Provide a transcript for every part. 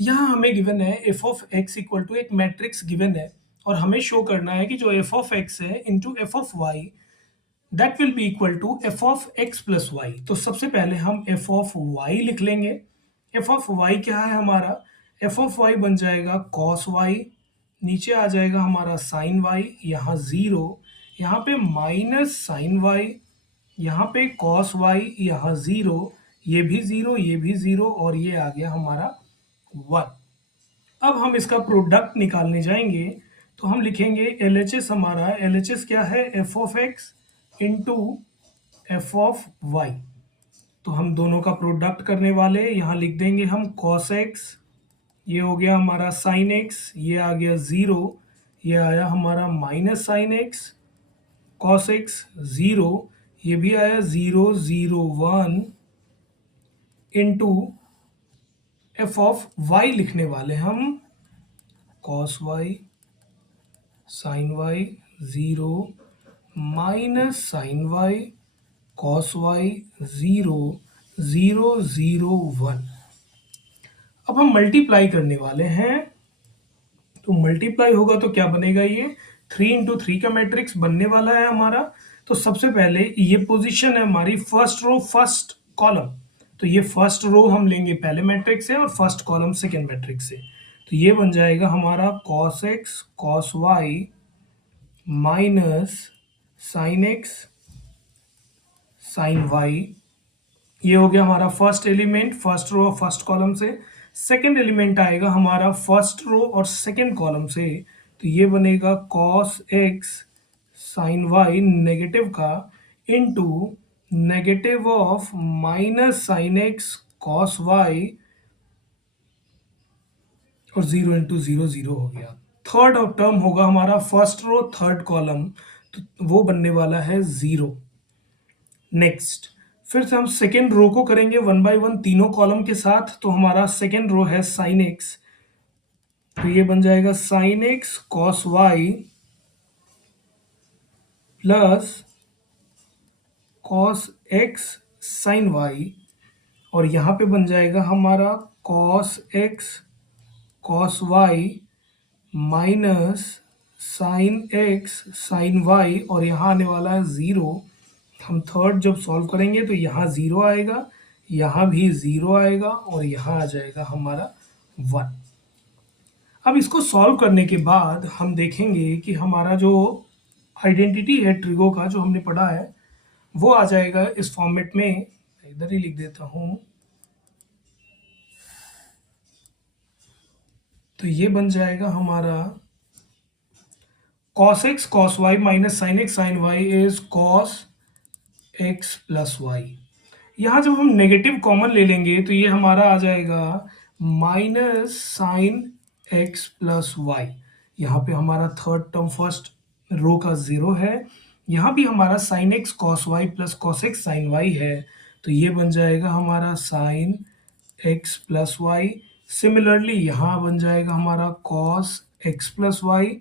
यहाँ हमें गिवन है f of x equal to एक मैट्रिक्स गिवन है और हमें शो करना है कि जो एफ ऑफ एक्स है into f of y that will be equal to f of x plus y. तो सबसे पहले हम एफ ऑफ वाई लिख लेंगे। एफ ऑफ वाई क्या है हमारा? एफ ऑफ वाई बन जाएगा कॉस वाई, नीचे आ जाएगा हमारा साइन वाई, यहाँ जीरो, यहाँ पे माइनस साइन वाई, यहाँ पे कॉस वाई, यहाँ जीरो, ये भी जीरो, ये भी जीरो और ये आ गया हमारा 1। अब हम इसका प्रोडक्ट निकालने जाएंगे तो हम लिखेंगे एल एच एस। हमारा एल एच एस क्या है? F of x into f of y. तो हम दोनों का प्रोडक्ट करने वाले, यहाँ लिख देंगे हम कॉस एक्स, ये हो गया हमारा साइन एक्स, ये आ गया जीरो, ये आया हमारा minus sine x, cos x zero, ये भी आया zero zero one into f of y लिखने वाले हम cos y sine y zero minus sine y cos y zero zero zero one. अब हम मल्टीप्लाई करने वाले हैं, तो मल्टीप्लाई होगा तो क्या बनेगा? ये 3 इंटू 3 का मैट्रिक्स बनने वाला है हमारा। तो सबसे पहले ये पोजीशन है हमारी फर्स्ट रो फर्स्ट कॉलम, तो ये फर्स्ट रो हम लेंगे पहले मैट्रिक्स से और फर्स्ट कॉलम सेकेंड मैट्रिक्स से। तो ये बन जाएगा हमारा cos x cos y minus sine x sine y, ये हो गया हमारा फर्स्ट एलिमेंट फर्स्ट रो और फर्स्ट कॉलम से। सेकंड एलिमेंट आएगा हमारा फर्स्ट रो और सेकंड कॉलम से, तो ये बनेगा cos x sine y negative का into negative of minus sine x cos y और जीरो इंटू जीरो जीरो हो गया। थर्ड टर्म होगा हमारा फर्स्ट रो थर्ड कॉलम, तो वो बनने वाला है जीरो। नेक्स्ट फिर से हम सेकेंड रो को करेंगे वन बाय वन तीनों कॉलम के साथ। तो हमारा सेकेंड रो है साइन एक्स, तो ये बन जाएगा sine x cos y plus cos x sine y, और यहाँ पे बन जाएगा हमारा cos x cos y minus sine x sine y, और यहाँ आने वाला है ज़ीरो। हम थर्ड जब सॉल्व करेंगे तो यहाँ ज़ीरो आएगा, यहाँ भी ज़ीरो आएगा और यहाँ आ जाएगा हमारा 1। अब इसको सॉल्व करने के बाद हम देखेंगे कि हमारा जो आइडेंटिटी है ट्रिगो का जो हमने पढ़ा है वो आ जाएगा इस फॉर्मेट में। इधर ही लिख देता हूँ, तो ये बन जाएगा हमारा cos x cos y minus sine x sine y is cos x plus y. यहाँ जब हम नेगेटिव कॉमन ले लेंगे तो ये हमारा आ जाएगा minus sine x plus y. यहाँ पे हमारा थर्ड टर्म फर्स्ट रो का जीरो है, यहाँ भी हमारा sine x cos y plus cos x sine y है, तो ये बन जाएगा हमारा sine x plus y. Similarly यहाँ बन जाएगा हमारा कॉस एक्स प्लस वाई,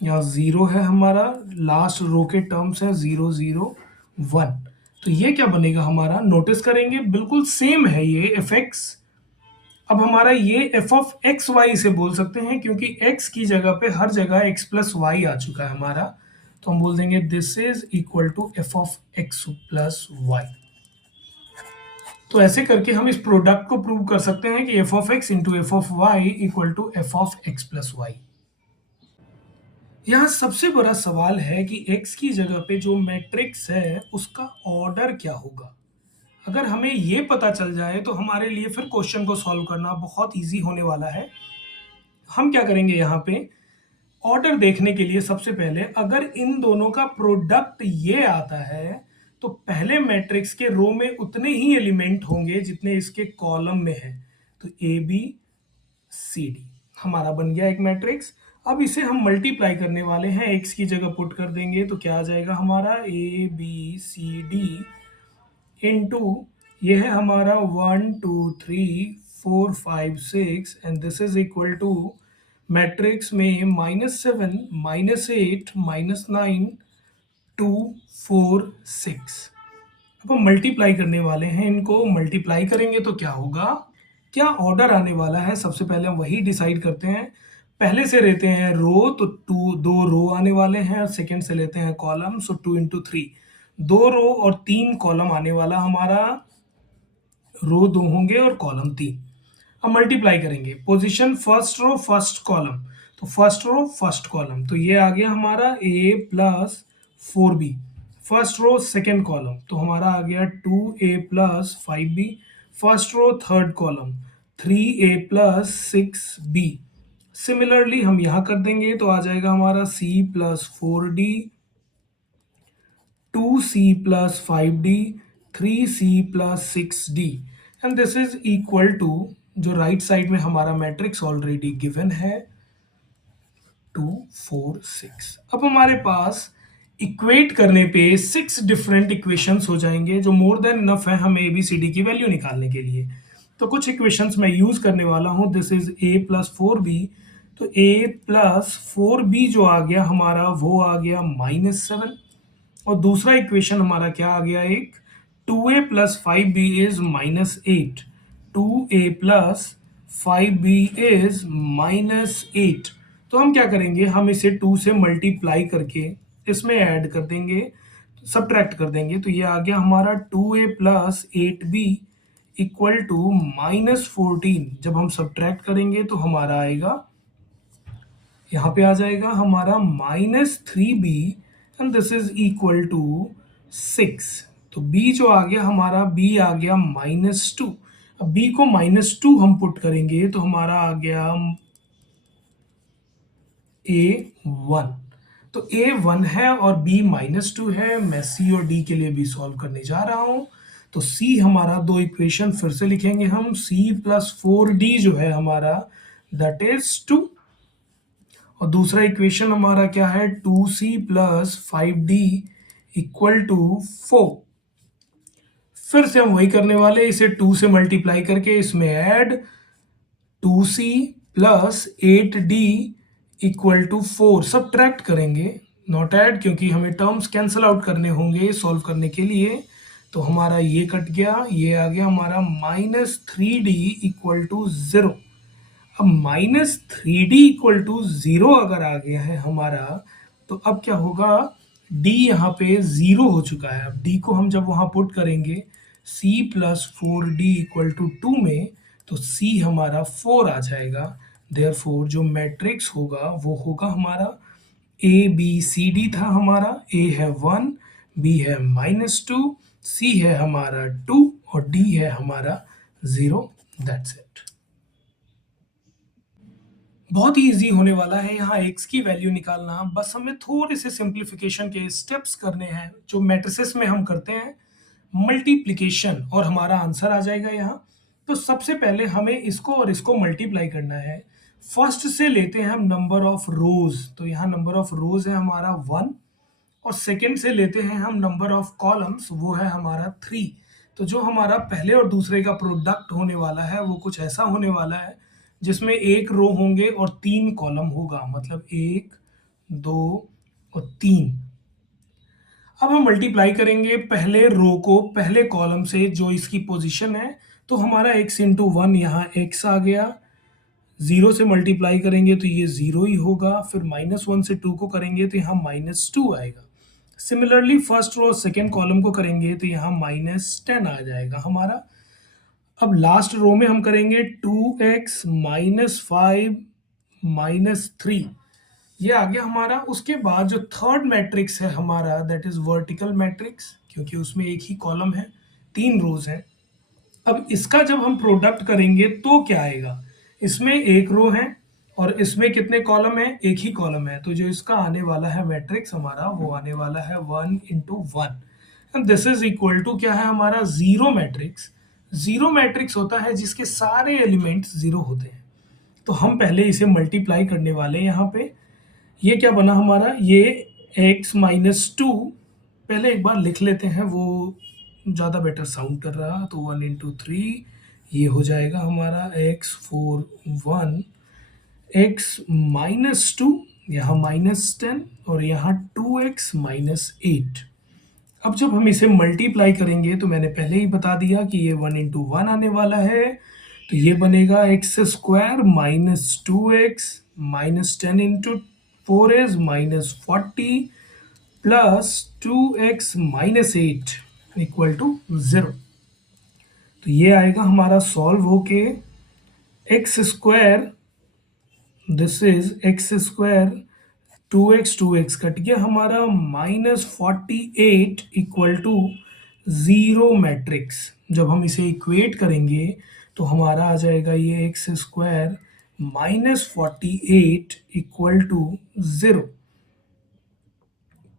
यहाँ जीरो है हमारा, लास्ट रो के टर्म्स है जीरो जीरो वन। तो ये क्या बनेगा हमारा? नोटिस करेंगे बिल्कुल सेम है ये एफ एक्स। अब हमारा ये एफ ऑफ एक्स वाई इसे बोल सकते हैं क्योंकि एक्स की जगह पे हर जगह एक्स प्लस वाई आ चुका है हमारा, तो हम बोल देंगे this is equal to f of x plus y. तो ऐसे करके हम इस प्रोडक्ट को प्रूव कर सकते हैं कि f of x into f of y equal to f of x plus y. यहाँ सबसे बड़ा सवाल है कि x की जगह पे जो मैट्रिक्स है उसका ऑर्डर क्या होगा। अगर हमें ये पता चल जाए तो हमारे लिए फिर क्वेश्चन को सॉल्व करना बहुत इजी होने वाला है। हम क्या करेंगे, यहाँ पे ऑर्डर देखने के लिए सबसे पहले अगर इन दोनों का प्रोडक्ट ये आता है तो पहले मैट्रिक्स के रो में उतने ही एलिमेंट होंगे जितने इसके कॉलम में है। तो ए बी सी डी हमारा बन गया एक मैट्रिक्स। अब इसे हम मल्टीप्लाई करने वाले हैं, एक्स की जगह पुट कर देंगे तो क्या आ जाएगा हमारा a b c d into ये है हमारा 1 2 3 4 5 6 and this is equal to matrix में -7 -8 -9 2 4 6। अब हम मल्टीप्लाई करने वाले हैं, इनको मल्टीप्लाई करेंगे तो क्या होगा क्या ऑर्डर आने वाला है सबसे पहले हम वही डिसाइड करते हैं। पहले से लेते हैं रो, तो दो रो आने वाले हैं, और सेकंड से लेते हैं कॉलम, सो 2 इंटू 3, 2 रो और 3 कॉलम आने वाला हमारा। रो 2 होंगे और कॉलम 3। अब मल्टीप्लाई करेंगे, position first row first column, तो फर्स्ट रो फर्स्ट कॉलम, तो ये आ गया हमारा a plus 4b। First row second column, तो हमारा आ गया 2a plus 5b। First row third column, 3a plus 6b। Similarly हम यहाँ कर देंगे तो आ जाएगा हमारा c plus 4d, 2c plus 5d, 3c plus 6d, and this is equal to, जो राइट साइड में हमारा मैट्रिक्स ऑलरेडी गिवन है, 2 4 6। अब हमारे पास इक्वेट करने पे 6 डिफरेंट इक्वेशंस हो जाएंगे, जो मोर देन इनफ है हमें ABCD की वैल्यू निकालने के लिए। तो कुछ इक्वेशंस मैं यूज करने वाला हूं। This is a plus 4b, तो a प्लस 4b जो आ गया हमारा वो आ गया -7। और दूसरा इक्वेशन हमारा क्या आ गया, एक 2a plus 5b is -8, 2a plus 5b is -8। तो हम क्या करेंगे, हम इसे 2 से मल्टीप्लाई करके इसमें ऐड कर देंगे, सब्ट्रैक्ट कर देंगे, तो ये आ गया हमारा 2a plus 8b equal to -14। जब हम सब्ट्रैक्ट करेंगे तो हमारा आएगा, यहाँ पे आ जाएगा हमारा -3b, and this is equal to 6। तो b जो आ गया हमारा, b आ गया -2। अब b को -2 हम पुट करेंगे तो हमारा आ गया a1। तो a1 है और b -2 है। मैं c और d के लिए भी सॉल्व करने जा रहा हूं। तो c हमारा, दो इक्वेशन फिर से लिखेंगे हम, c प्लस 4d जो है हमारा दैट इज 2, और दूसरा इक्वेशन हमारा क्या है, 2c plus 5d equal to 4। फिर से हम वही करने वाले, इसे 2 से मल्टीप्लाई करके इसमें add, 2c plus 8d equal to 4। Subtract करेंगे, नॉट ऐड, क्योंकि हमें टर्म्स कैंसल आउट करने होंगे सॉल्व करने के लिए। तो हमारा ये कट गया, ये आ गया हमारा -3d इक्वल टू 0। अब -3d इक्वल टू 0 अगर आ गया है हमारा, तो अब क्या होगा, d यहाँ पे 0 हो चुका है। अब d को हम जब वहां पुट करेंगे c plus 4d equal to 2 में, तो c हमारा 4 आ जाएगा। देयरफॉर जो मैट्रिक्स होगा वो होगा हमारा ABCD था हमारा, a है 1, b है -2, c है हमारा 2 और d है हमारा 0। That's it. बहुत ही इजी होने वाला है यहाँ x की वैल्यू निकालना। बस हमें थोड़े से सिंप्लीफिकेशन के स्टेप्स करने हैं जो मैट्रिसेस में हम करते हैं, मल्टीप्लिकेशन, और हमारा आंसर आ जाएगा यहाँ। तो सबसे पहले हमें इसको और इसको मल्टीप्लाई करना है। फर्स्ट से लेते हैं हम नंबर ऑफ रोज, तो यहाँ नंबर ऑफ रोज है हमारा 1, और सेकेंड से लेते हैं हम नंबर ऑफ कॉलम्स, वो है हमारा 3। तो जो हमारा पहले और दूसरे का प्रोडक्ट होने वाला है वो कुछ ऐसा होने वाला है जिसमें 1 रो होंगे और 3 कॉलम होगा, मतलब 1 2 और 3। अब हम मल्टीप्लाई करेंगे पहले रो को पहले कॉलम से जो इसकी पोजीशन है, तो हमारा x इंटू 1 यहाँ x आ गया। 0 से मल्टीप्लाई करेंगे तो ये 0 ही होगा, फिर -1 से 2 को करेंगे तो यहाँ -2 आएगा। Similarly first row second column को करेंगे तो यहाँ -10 आ जाएगा हमारा। अब लास्ट रो में हम करेंगे 2x -5 -3, ये आ गया हमारा। उसके बाद जो थर्ड मैट्रिक्स है हमारा दैट इज वर्टिकल मैट्रिक्स, क्योंकि उसमें एक ही कॉलम है, 3 रोज हैं। अब इसका जब हम प्रोडक्ट करेंगे तो क्या आएगा, इसमें 1 रो है और इसमें कितने कॉलम है, एक ही कॉलम है। तो जो इसका आने वाला है मैट्रिक्स हमारा, वो आने वाला है 1 into 1, and this is equal to क्या है हमारा, जीरो मैट्रिक्स। जीरो मैट्रिक्स होता है जिसके सारे एलिमेंट्स जीरो होते हैं। तो हम पहले इसे मल्टीप्लाई करने वाले हैं यहाँ पे। ये क्या बना हमारा, ये x -2, पहले एक बार लिख लेते हैं, वो ज़्यादा बेटर साउंड कर रहा। तो 1 इंटू 3 ये हो जाएगा हमारा x 4 1, x -2 यहाँ -10 और यहाँ 2x -8। अब जब हम इसे मल्टीप्लाई करेंगे तो मैंने पहले ही बता दिया कि ये 1 इंटू 1 आने वाला है, तो ये बनेगा एक्स स्क्वायर माइनस 2x माइनस 10 into 4 minus 40 plus 2x minus 8 equal to 0। तो ये आएगा हमारा सॉल्व होके x square, this is x square 2x कट गया हमारा -48 इक्वल टू 0 मैट्रिक्स। जब हम इसे इक्वेट करेंगे तो हमारा आ जाएगा ये एक्स स्क्वायर -48 इक्वल टू 0।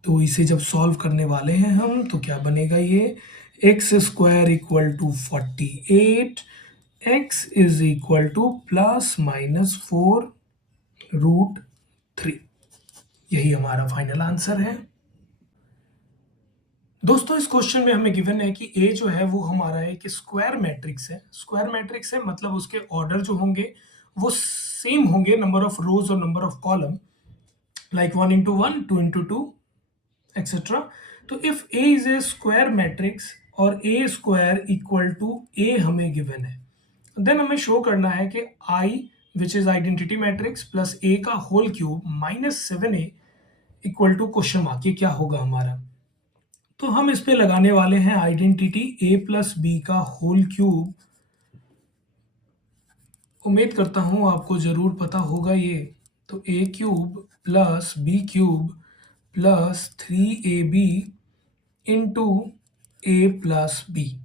तो इसे जब सॉल्व करने वाले हैं हम तो क्या बनेगा ये x square equal to 48, x is equal to +/-4√3। यही हमारा फाइनल आंसर है। दोस्तों इस क्वेश्चन में हमें गिवन है कि ए जो है वो हमारा एक स्क्वायर मैट्रिक्स है। स्क्वायर मैट्रिक्स है मतलब उसके ऑर्डर जो होंगे वो सेम होंगे, नंबर ऑफ रोज और number of column, like 1 into 1, 2 into 2 etc. तो if A is a square matrix और A square equal to A हमें गिवन है, देन हमें शो करना है कि I which is identity matrix plus A का whole cube -7a equal to question mark, ये क्या होगा हमारा। तो हम इस पे लगाने वाले हैं आइडेंटिटी a प्लस बी का होल क्यूब। उम्मीद करता हूं आपको जरूर पता होगा ये। तो a cube plus b cube plus 3ab into a plus b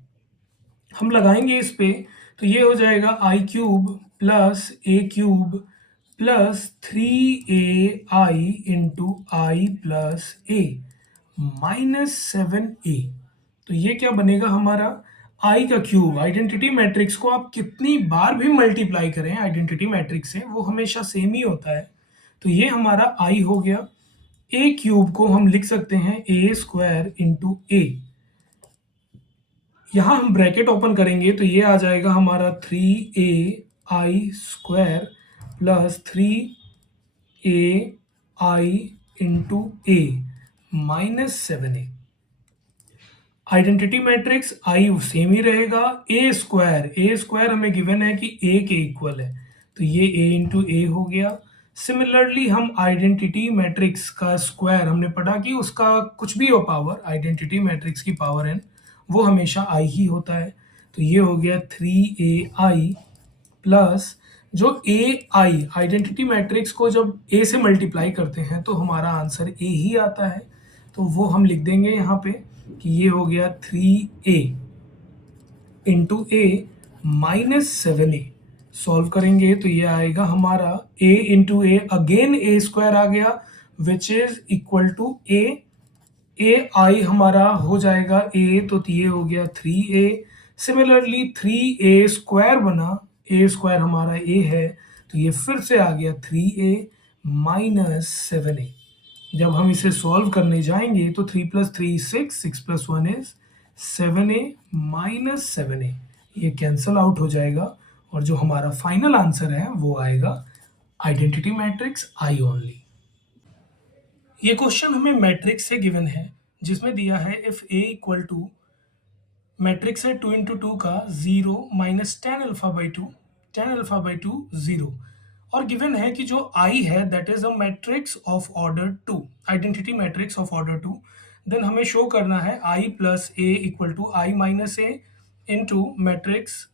हम लगाएंगे इस पे। तो ये हो जाएगा I cube plus a cube plus 3ai into I plus a -7a। तो ये क्या बनेगा हमारा आई का क्यूब। आइडेंटिटी मैट्रिक्स को आप कितनी बार भी मल्टीप्लाई करें आइडेंटिटी मैट्रिक्स से वो हमेशा सेम ही होता है। तो ये हमारा आई हो गया। ए क्यूब को हम लिख सकते हैं ए स्क्वायर इंटू ए। यहां हम ब्रैकेट ओपन करेंगे तो ये आ जाएगा हमारा 3ai square plus 3ai into A -7a। Identity matrix I same ही रहेगा। ए स्क्वायर हमें गिवन है कि ए के इक्वल है, तो ये ए इंटू ए हो गया। सिमिलरली हम आइडेंटिटी मैट्रिक्स का स्क्वायर हमने पढ़ा कि उसका कुछ भी हो पावर, आइडेंटिटी मैट्रिक्स की पावर n वो हमेशा आई ही होता है। तो ये हो गया 3ai प्लस जो ए आई आइडेंटिटी मैट्रिक्स को जब ए से मल्टीप्लाई करते हैं तो हमारा आंसर ए ही आता है। तो वो हम लिख देंगे यहाँ पे कि ये हो गया 3a into A -7a। Solve करेंगे तो ये आएगा हमारा a into A, again A square आ गया which is equal to A I हमारा हो जाएगा a, तो ये हो गया 3a। सिमिलरली 3a स्क्वायर बना, a स्क्वायर हमारा a है तो ये फिर से आ गया 3a -7a। जब हम इसे सॉल्व करने जाएंगे तो 3 + 3 6 + 1 इज 7a -7a, ये कैंसल आउट हो जाएगा और जो हमारा फाइनल आंसर है वो आएगा आइडेंटिटी मैट्रिक्स आई ओनली। ये क्वेश्चन हमें मैट्रिक्स से गिवन है जिसमें दिया है if a equal to matrix है 2 × 2 का 0 -tan α/2 0 और गिवन है कि जो I है that is a matrix of order 2, identity matrix of order 2। Then हमें शो करना है I plus a equal to I minus a into matrix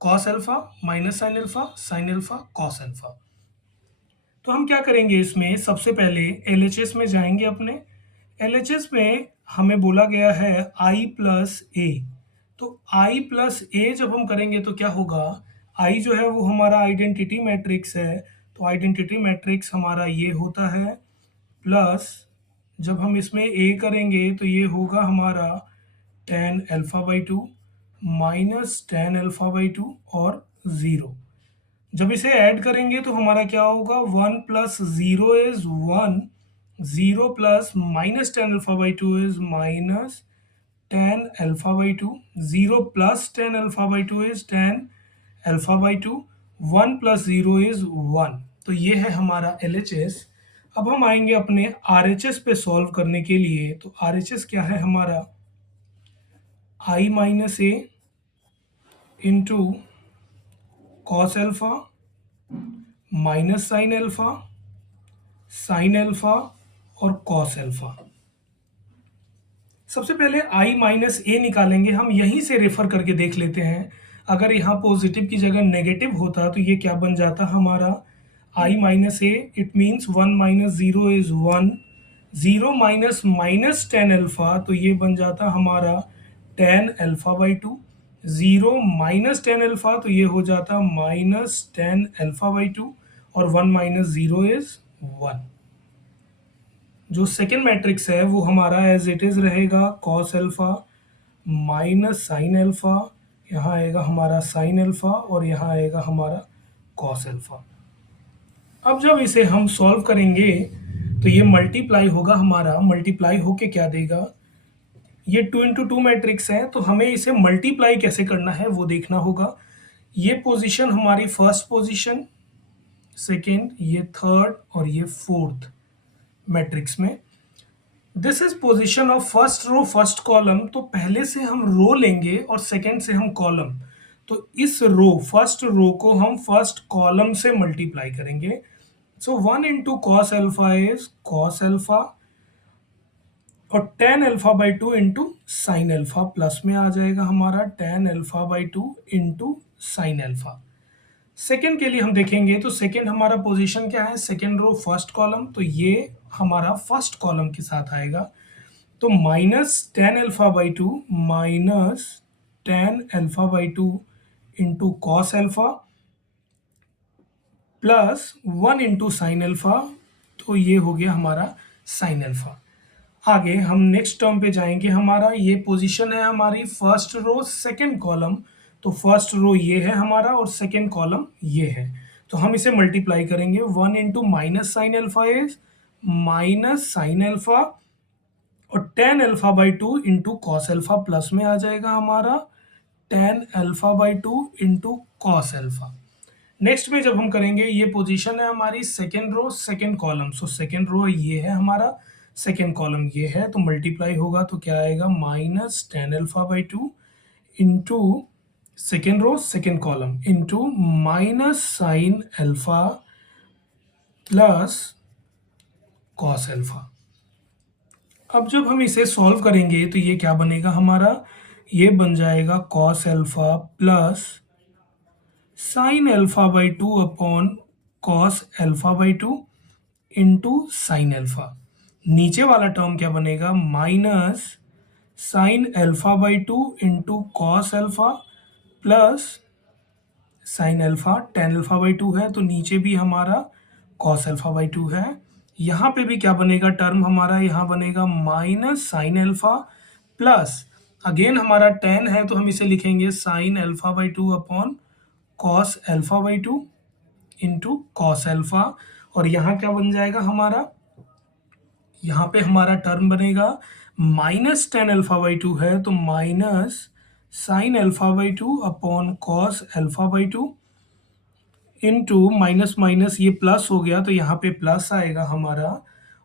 cos alpha minus sine alpha cos alpha. तो हम क्या करेंगे इसमें, सबसे पहले LHS में जाएंगे अपने। LHS में हमें बोला गया है I प्लस ए, तो I प्लस ए जब हम करेंगे तो क्या होगा, I जो है वो हमारा आइडेंटिटी मैट्रिक्स है, तो आइडेंटिटी मैट्रिक्स हमारा ये होता है प्लस जब हम इसमें A करेंगे तो ये होगा हमारा tan α/2 माइनस tan α/2 और 0। जब इसे ऐड करेंगे तो हमारा क्या होगा, 1 + 0 is 1, 0 plus -tan α/2 is -tan α/2, 0 plus tan α/2 is tan α/2, 1 + 0 is 1। तो ये है हमारा LHS। अब हम आएंगे अपने RHS पे सॉल्व करने के लिए। तो RHS क्या है हमारा, I - a into cos alpha minus sine alpha और कॉस अल्फा। सबसे पहले i माइनस ए निकालेंगे, हम यहीं से रेफर करके देख लेते हैं। अगर यहाँ पॉजिटिव की जगह नेगेटिव होता तो ये क्या बन जाता हमारा i minus A, it means 1 minus 0 is 1, 0 minus minus ten alpha तो ये बन जाता हमारा tan alpha by to, 0 minus ten alpha तो ये हो जाता minus ten alpha by to, और 1 माइनस 0 इज 1। जो सेकेंड मैट्रिक्स है वो हमारा एज इट इज रहेगा cos alpha minus sine alpha, यहाँ आएगा हमारा साइन अल्फा और यहाँ आएगा हमारा कॉस अल्फा। अब जब इसे हम सॉल्व करेंगे तो ये मल्टीप्लाई होगा हमारा, मल्टीप्लाई होके क्या देगा, ये 2 इंटू 2 मैट्रिक्स है तो हमें इसे मल्टीप्लाई कैसे करना है वो देखना होगा। ये पोजीशन हमारी फर्स्ट पोजीशन, सेकेंड, ये थर्ड और ये फोर्थ मैट्रिक्स में। This is position of first row first column, तो पहले से हम रो लेंगे और सेकेंड से हम कॉलम। तो इस रो फर्स्ट रो को हम फर्स्ट कॉलम से मल्टीप्लाई करेंगे। So 1 into cos alpha is cos alpha और tan alpha by two into sine alpha, plus में आ जाएगा हमारा tan alpha by two into sine alpha. Second के लिए हम देखेंगे तो सेकेंड हमारा पोजीशन क्या है, सेकेंड रो फर्स्ट कॉलम, तो ये हमारा फर्स्ट कॉलम के साथ आएगा। तो minus ten alpha by to minus ten alpha by two into cos alpha plus 1 into sine alpha, तो ये हो गया हमारा साइन अल्फा। आगे हम नेक्स्ट टर्म पे जाएंगे, हमारा ये पोजीशन है हमारी फर्स्ट रो सेकेंड कॉलम, तो फर्स्ट रो ये है हमारा और सेकेंड कॉलम ये है, तो हम इसे मल्टीप्लाई करेंगे। 1 into minus sine alpha is minus sine alpha और tan alpha by two into cos alpha, plus में आ जाएगा हमारा tan alpha by two into cos alpha. Next में जब हम करेंगे, ये पोजीशन है हमारी second row second column, so second row ये है हमारा, सेकेंड कॉलम ये है, तो मल्टीप्लाई होगा तो क्या आएगा minus ten alpha by two into second row second column into minus sine alpha plus cos alpha. अब जब हम इसे सॉल्व करेंगे तो ये क्या बनेगा हमारा, ये बन जाएगा cos alpha plus sine alpha by two upon cos alpha by two into sine alpha. नीचे वाला टर्म क्या बनेगा, minus sine alpha by two into cos alpha plus sine alpha, ten alpha by to है तो नीचे भी हमारा cos alpha by to है। यहाँ पे भी क्या बनेगा टर्म हमारा, यहाँ बनेगा minus sine alpha plus, again हमारा टेन है तो हम इसे लिखेंगे sine alpha by two upon cos alpha by two into cos alpha, और यहाँ क्या बन जाएगा हमारा, यहाँ पे हमारा टर्म बनेगा minus ten alpha by to है तो minus sine alpha by two upon cos alpha by two into minus minus ये प्लस हो गया तो यहाँ पे प्लस आएगा हमारा,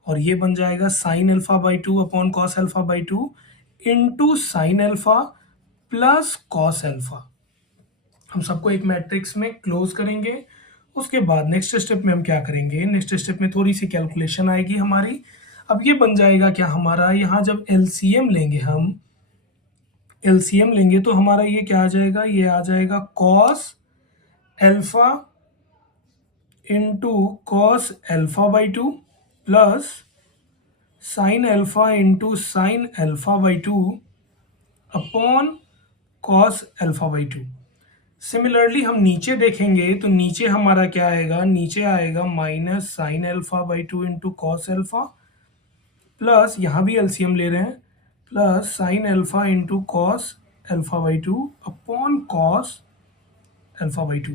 और ये बन जाएगा sine alpha by two upon cos alpha by two into sine alpha plus cos alpha. हम सबको एक मैट्रिक्स में क्लोज करेंगे। उसके बाद नेक्स्ट स्टेप में हम क्या करेंगे, नेक्स्ट स्टेप में थोड़ी सी कैलकुलेशन आएगी हमारी। अब ये बन जाएगा क्या हमारा, यहाँ जब एलसीएम लेंगे, हम एलसीएम लेंगे तो हमारा ये क्या आ जाएगा, ये आ जाएगा cos alpha into cos alpha by two plus sine alpha into sine alpha by two upon cos alpha by to. Similarly हम नीचे देखेंगे तो नीचे हमारा क्या आएगा, नीचे आएगा minus sine alpha by two into cos alpha plus, यहाँ भी एलसीएम ले रहे हैं, plus sine alpha into cos alpha by two upon cos alpha by to.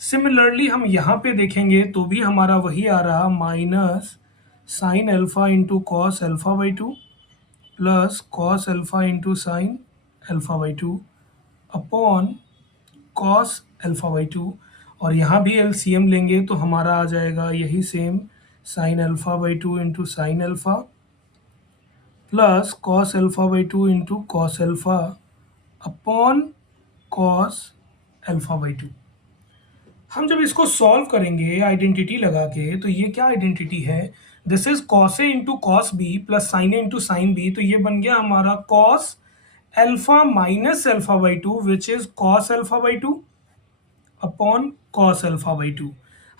Similarly हम यहाँ पे देखेंगे तो भी हमारा वही आ रहा, minus sine alpha into cos alpha by two plus cos alpha into sine alpha by two upon cos alpha by to, और यहाँ भी एलसीएम लेंगे तो हमारा आ जाएगा यही same, sine alpha by two into sine alpha plus cos alpha by two into cos alpha upon cos alpha by two. हम जब इसको सॉल्व करेंगे आइडेंटिटी लगा के, तो ये क्या आइडेंटिटी है, this is cos a into cos b plus sine a into sine b, तो ये बन गया हमारा cos alpha minus alpha by two which is cos alpha by two upon cos alpha by two.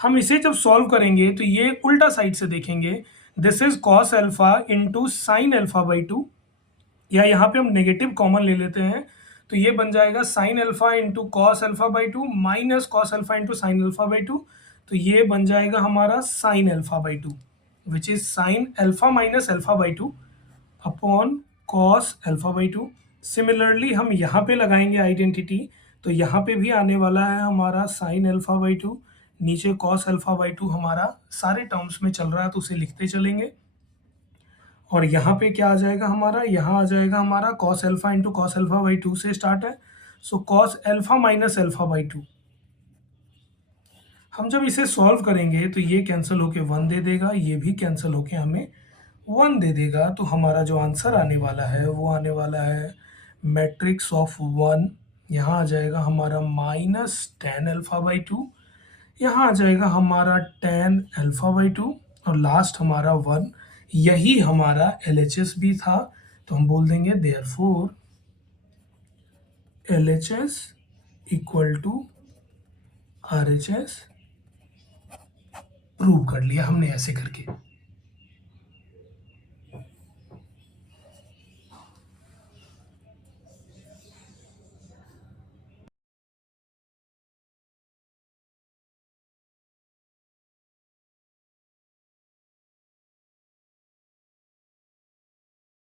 हम इसे जब solve करेंगे तो ये उल्टा साइड से देखेंगे, this is cos alpha into sine alpha by to, या यहाँ पे हम नेगेटिव कॉमन ले लेते हैं, तो ये बन जाएगा sine alpha into cos alpha by to minus cos alpha into sine alpha by to, तो ये बन जाएगा हमारा sine alpha by two which is sine alpha minus alpha by two upon cos alpha by to. Similarly हम यहाँ पे लगाएंगे identity, तो यहाँ पे भी आने वाला है हमारा साइन अल्फा बाई टू, नीचे कॉस अल्फा बाई टू हमारा सारे टर्म्स में चल रहा है तो उसे लिखते चलेंगे, और यहाँ पे क्या आ जाएगा हमारा, यहाँ आ जाएगा हमारा cos alpha into cos alpha by to से स्टार्ट है, so cos alpha minus alpha by two. हम जब इसे सॉल्व करेंगे तो ये कैंसिल होके 1 दे देगा, ये भी कैंसिल होके हमें 1 दे देगा, तो हमारा जो आंसर आने वाला है वो आने वाला है मैट्रिक्स ऑफ 1। यहाँ आ जाएगा हमारा minus ten alpha by to, यहाँ आ जाएगा हमारा टेन अल्फा बाई टू, और लास्ट हमारा 1। यही हमारा LHS भी था, तो हम बोल देंगे therefore LHS equal to RHS। Prove कर लिया हमने ऐसे करके।